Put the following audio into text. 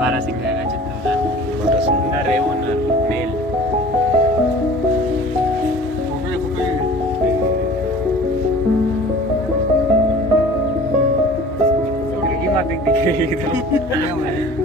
बारा सिंग है जितना नर है वो नर मेल की मार दिख रही है